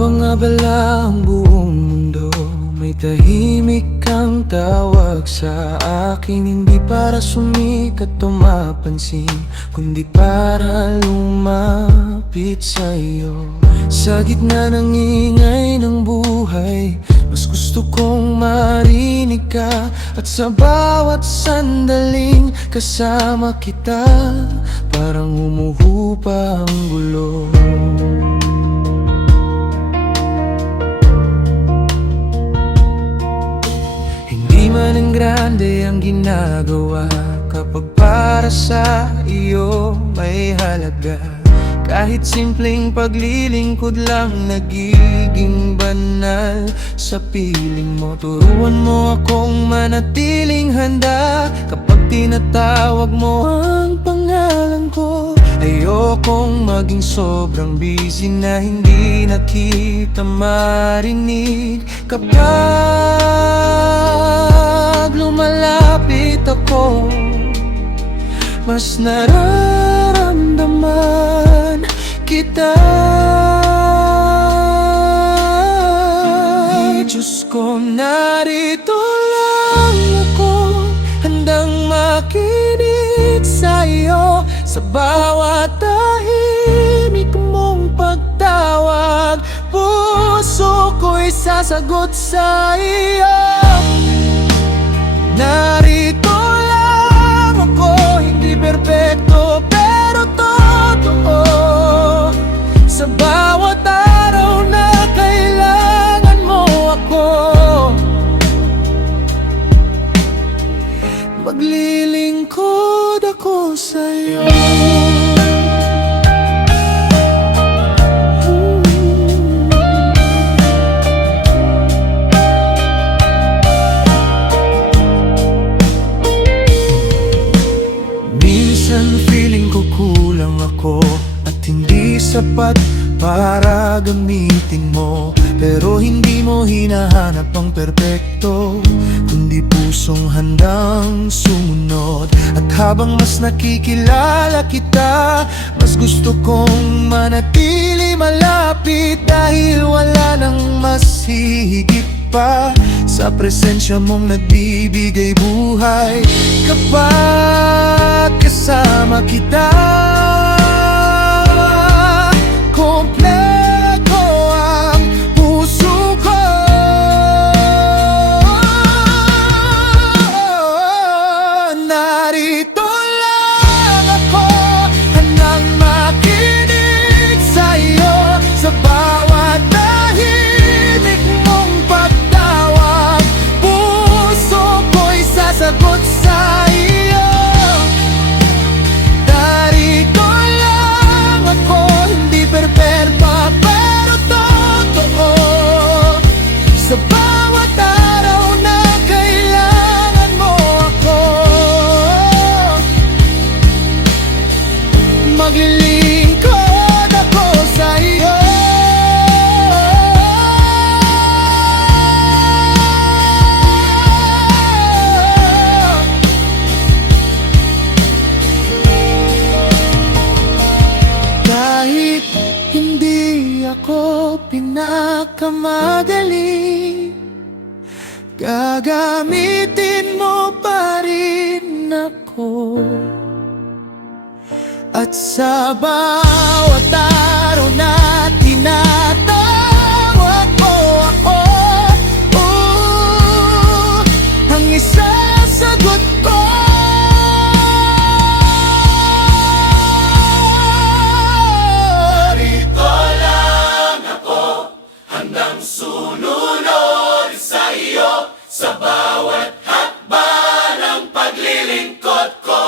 Habang abala ang buong mundo, may tahimik kang tawag sa akin. Hindi para sumikat o mapansin, kundi para lumapit sa'yo. Sa gitna ng ingay ng buhay, mas gusto kong marinig ka. At sa bawat sandaling kasama kita, parang humuhupa ang gulo. Hindi man ang grande ang ginagawa, kapag para sa iyo may halaga. Kahit simpleng paglilingkod lang nagiging banal sa piling mo. Turuan mo akong manatiling handa kapag tinatawag mo ang pangalan ko. Ayokong maging sobrang busy na hindi na kita marinig. Kapag lumalapit ako, mas nararamdaman kita. Diyos ko, narito lang ako, handang makinig sa'yo. Sa bawat tahimik mong pagtawag, puso ko'y sasagot sa iyo. Narito lang ako, hindi perpekto pero totoo. Sa bawat araw na kailangan mo ako, maglilingkod ako sa'yo. Feeling ko kulang ako at hindi sapat para gamitin mo. Pero hindi mo hinahanap ang perpekto, kundi pusong handang sumunod. At habang mas nakikilala kita, mas gusto kong manatili malapit. Dahil wala nang mas hihigit pa sa presensya mong nagbibigay buhay. Kapag kasama kita, kompleto ang puso ko. Narito lang ako, handang makinig sa'yo. Sa bawat tahimik mong pagtawag, puso ko'y sasagot sa iyo. Narito lang ako, hindi perperma pero totoo. Sa bawat araw na kailangan mo ako, maglilingkod ako sa iyo. Kahit hindi ako pinakamadali, gagamitin mo pa rin ako. At sa bawat araw na tinatawag mo ako, ang isasagot ko. Narito lang ako, handang sumunod sa iyo. Sa bawat hakbang ng paglilingkod ko,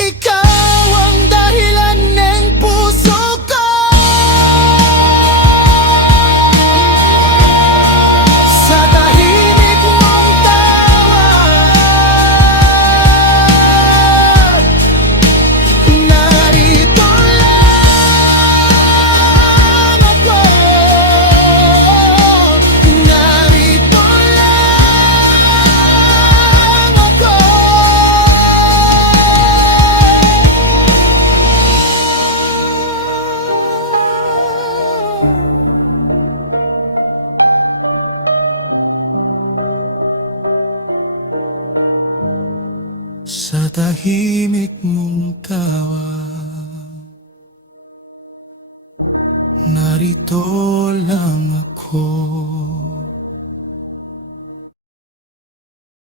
ikaw ang dahilan ng puso ko. Sa tahimik mong tawag, narito lang ako. Narito lang sa tahimik mong tawa. Narito lang ako.